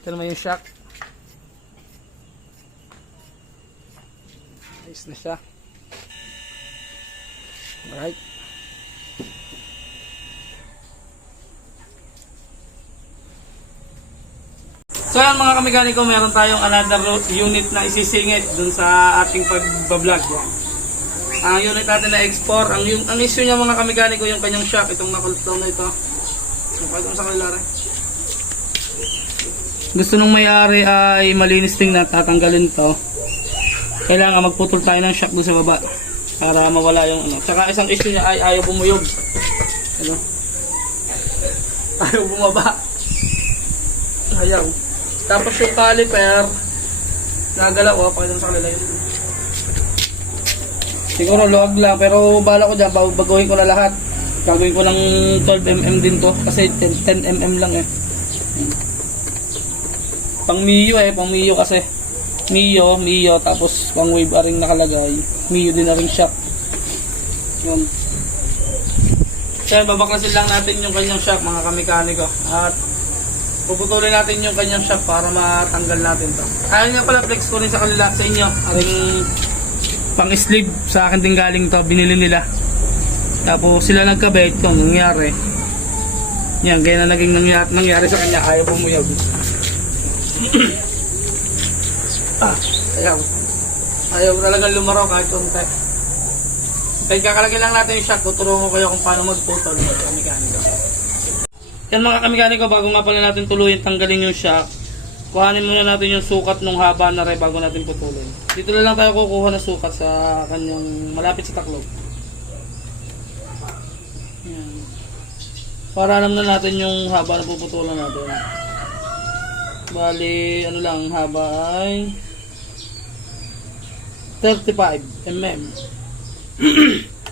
Ito naman yung shock. Ayos na siya. Alright. So yan mga kamekaniko, meron tayong another unit na isisingit dun sa ating pagbablog. Ang unit natin na X4, ang issue niya mga kamekaniko, yung kanyang shock, itong nakultaw na ito. Napagod sa kanila rin. Gusto nung may-ari ay malinis tingnan, tatanggalin to. Kailangan magputol tayo ng shock dun sa baba para mawala yung ano. Tsaka isang issue niya ay ayaw bumuyog. Ano? Ayaw bumaba. Ayaw. Tapos yung caliper, nagalaw, pakita sa kanila yun. Siguro luwag lang, pero bala ko dyan, baguhin ko na lahat. Gagawin ko ng 12mm din to, kasi 10mm lang eh. Pang Mio pang Mio kasi. Mio, tapos pang wave ring nakalagay. Mio din na ring shock. Yun. Kaya babaklasin lang natin yung kanyang shock mga kamekaniko. At puputulin natin yung kanyang shock para matanggal natin to. Ayun nga pala, flex ko rin sa kanila, sa inyo. Aring pang sleeve sa akin din galing to, binili nila. Tapos sila nagkabait kung nangyari. Yan, kaya na naging nangyari sa kanya, ayaw bumuyog. Ayaw talagang lumaraw kahit konti. Kaya kakalagay lang natin yung shock, tuturuan ko kayo kung paano magputol ng kamekaniko. Yan mga kamekaniko, bago nga pala natin tuluyin tanggalin yung shock, kuhanin muna natin yung sukat ng haba na rin bago natin putulin. Dito na lang tayo kukuha ng sukat sa kanyang malapit sa taklog. Yan. Para alam na natin yung haba na puputulan natin. Bali, ano lang, haba ay 35mm.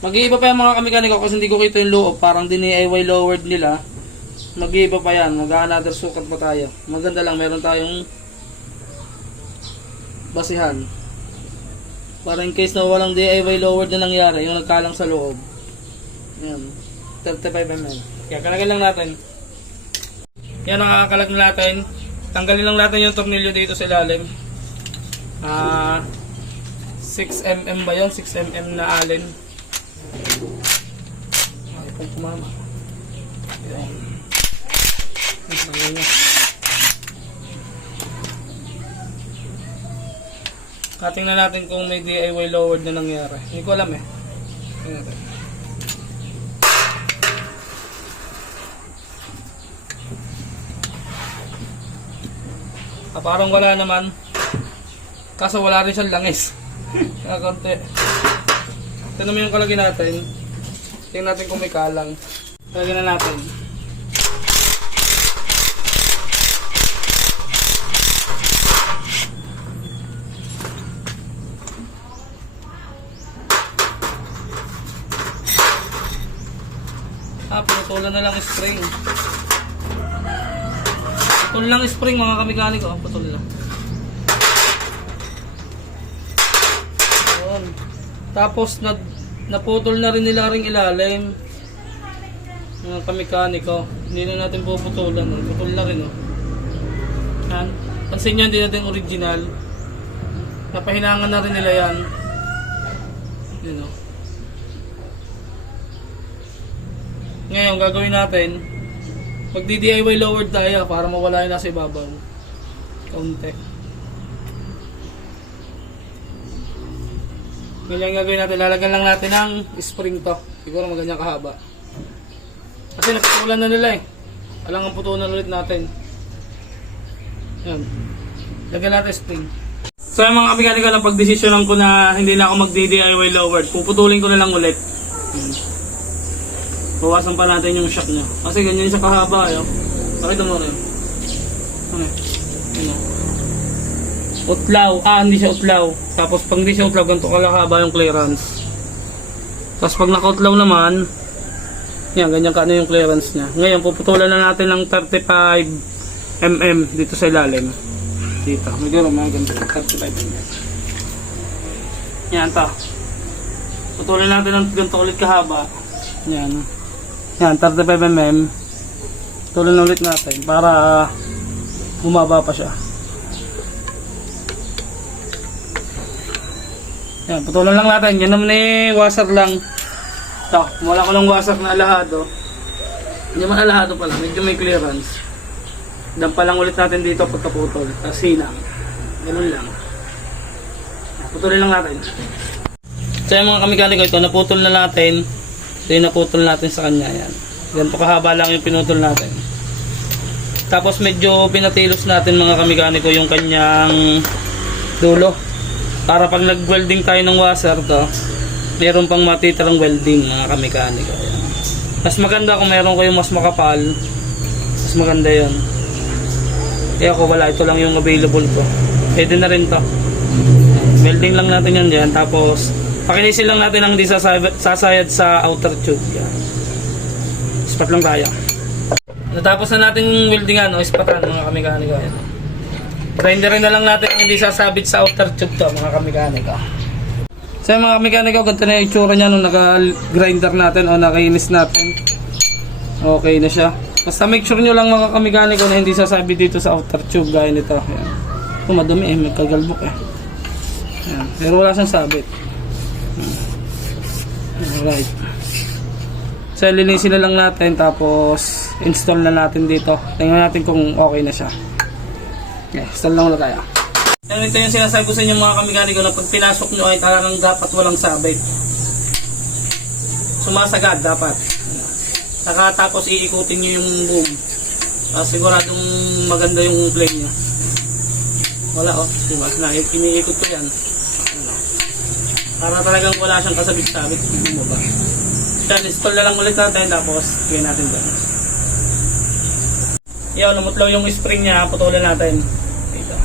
Mag-iiba pa yung mga kamekaniko kasi hindi ko kita yung loob, parang DIY lowered nila. Mag-iiba pa yan, mag-another sukat pa tayo. Maganda lang, meron tayong basihan para in case na walang DIY lowered na nangyari, yung nagkalang sa loob. Yan, 35mm. Kaya kalagay lang natin. Yan, nakakalag na natin. Tanggalin lang natin yung tornilyo dito sa ilalim. 6mm ba yun? 6mm na allen. Ay, kung kumama. Yan. Tingnan natin kung may DIY lowered na nangyari. Hindi ko alam eh. Tingnan natin. Parang wala naman. Kaso wala rin siyang langis. Kaya konti. Ito naman yung kalagay natin. Tingnan natin kung may kalang. Kalagay na natin. Pinutulan na lang spring. Putol lang spring mga kamekaniko. Putol lang. Ayan. Tapos naputol na rin nila ring ilalim. Mga kamekaniko. Hindi na natin puputulan. Putol na rin. Yan. Pansin nyo, hindi natin original. Napahinangan na rin nila yan. Yun o. Ngayon, gagawin natin, magdi-DIY lowered tayo para mawala yung nasa ibabaw. Kaunti. Ngayon gagawin natin, lalagyan lang natin ng spring to. Siguro maganyang kahaba. Kasi naputulan na nila eh. Alang ang putulan ulit natin. Yan. Lagyan natin spring. So yung mga kamekaniko, na pagdesisyonan ko na hindi na ako magdi-DIY lowered, puputulin ko na lang ulit. Bawasan pa natin yung shock niya. Kasi ganyan siya kahaba. Pakita mo rin. Ano? Utlaw. Hindi siya utlaw. Tapos pag hindi siya utlaw, ganito kalahaba yung clearance. Tapos pag naka-utlaw naman, yan, ganyan ka yung clearance niya. Ngayon, puputulan na natin ng 35mm dito sa ilalim. Dito. Medyo mga ganito. 35mm. Yan, to. Putulan natin ng ganito ulit kahaba. Yan. Yan, 35mm. Tuloy na ulit natin para bumaba pa siya. Yan, putulan lang natin. Yan naman washer lang. Ito, wala ko ng washer na alahado. Hindi man alahado pala, medyo may clearance. Dampa lang ulit natin dito pagkaputol. Tapos hinang. Ganun lang. Putulin lang natin. So yung mga kamikaniko, ito naputol na natin. Ito yung naputol natin sa kanya. Yan. Ganito kahaba lang yung pinutol natin. Tapos medyo pinatilos natin mga kamikaniko yung kanyang dulo. Para pag nag-welding tayo ng washer to, meron pang matitirang welding mga kamikaniko. Yan. Mas maganda kung meron ko yung mas makapal. Mas maganda yun. Kaya ako wala, ito lang yung available ko. Pwede na rin to. Welding lang natin yun dyan. Tapos pakinisin lang natin ang hindi sasayad sa outer tube. Yan. Ispat lang tayo. Natapos na natin weldingan o ispatan mga kamikaniko. Yan. Grinderin na lang natin ang hindi sasabit sa outer tube to mga kamikaniko. So yung mga kamikaniko, ganito na yung itsura niya nung naka-grinder natin o nakainis natin. Okay na siya. Basta make sure nyo lang mga kamikaniko na hindi sasabit dito sa outer tube gaya nito. Yan. Madumi eh, magkagalbok eh. Yan. Pero wala siyang sabit. Alright. So linisin na lang natin tapos install na natin dito. Tingnan natin kung okay na siya. Okay, install lang ulit tayo. Yan, ito yung sinasabi ko sa inyo mga kamikaniko na pag pinasok nyo ay talagang dapat walang sabit. Sumasagad dapat. Saka tapos iikutin nyo yung boom. Siguradong maganda yung play nya. Wala oh, diba? Iniikot ko yan. Para talagang wala siyang kasabit-sabit. Bumaba. Yan, install na lang ulit natin tapos gawin natin doon. Yan, namutlaw yung spring nya, putulan natin. Dito.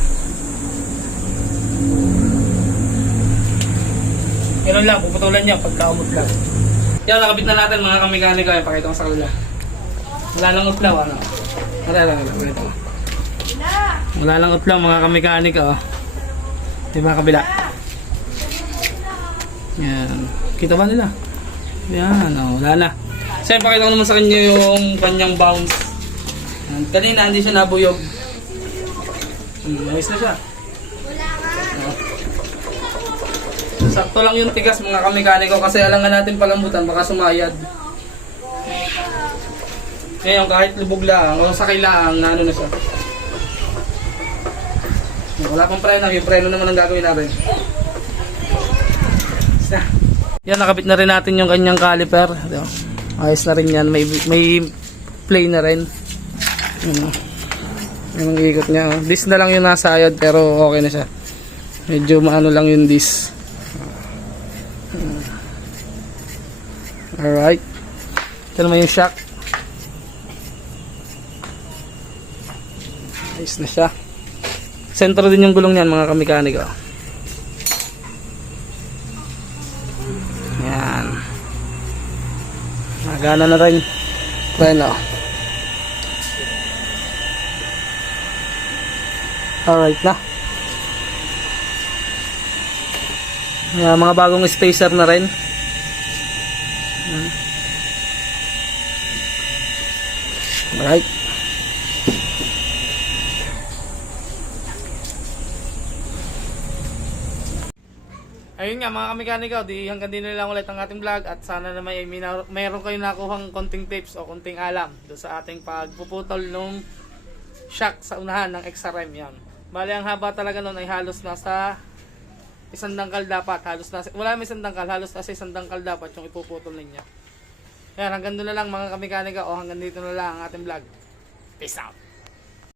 Ganun lang, puputulan niya pagka umutlaw. Yan, nakabit na natin mga kamikaniko. Pakita ko sa kanila. Wala lang utlaw, ano? Wala lang. Wala lang utlaw mga kamikaniko. Diba kabila? Yan. Kita ba nila? Yan, oh, wala na. So, pakita ko naman sa kanya yung kanyang bounce. Yan. Kanina, hindi siya nabuyog. Ayos na siya. Sakto lang yung tigas mga kamikaniko kasi alangan natin palambutan baka sumayad. Ngayon kahit lubog lang o sakay lang na ano na siya. Wala pang preno, yung preno naman ang gagawin natin. Yan, nakabit na rin natin yung kanyang caliper. Ayos na rin yan, may play na rin. Yan ang ikot niya. Disc na lang yung nasayad pero okay na siya. Medyo maano lang yung disc. Alright. Ito naman yung shock. Ayos na siya. Sentro din yung gulong niyan mga kamikaniko. Yan. Nagana na rin. Preno. Alright na. Yan, mga bagong spacer na rin. Alright. Ayun nga mga kamikaniko, di hanggang din na lang ulit ang ating vlog at sana na mayroon kayong nakuhang konting tips o konting alam doon sa ating pagpuputol ng shock sa unahan ng XRM yan. Bali ang haba talaga nun ay halos nasa isang dangkal dapat, wala may isang dangkal, halos nasa isang dangkal dapat yung ipuputol ninyo. Yan, hanggang doon na lang mga kamikaniko o hanggang dito na lang ang ating vlog. Peace out!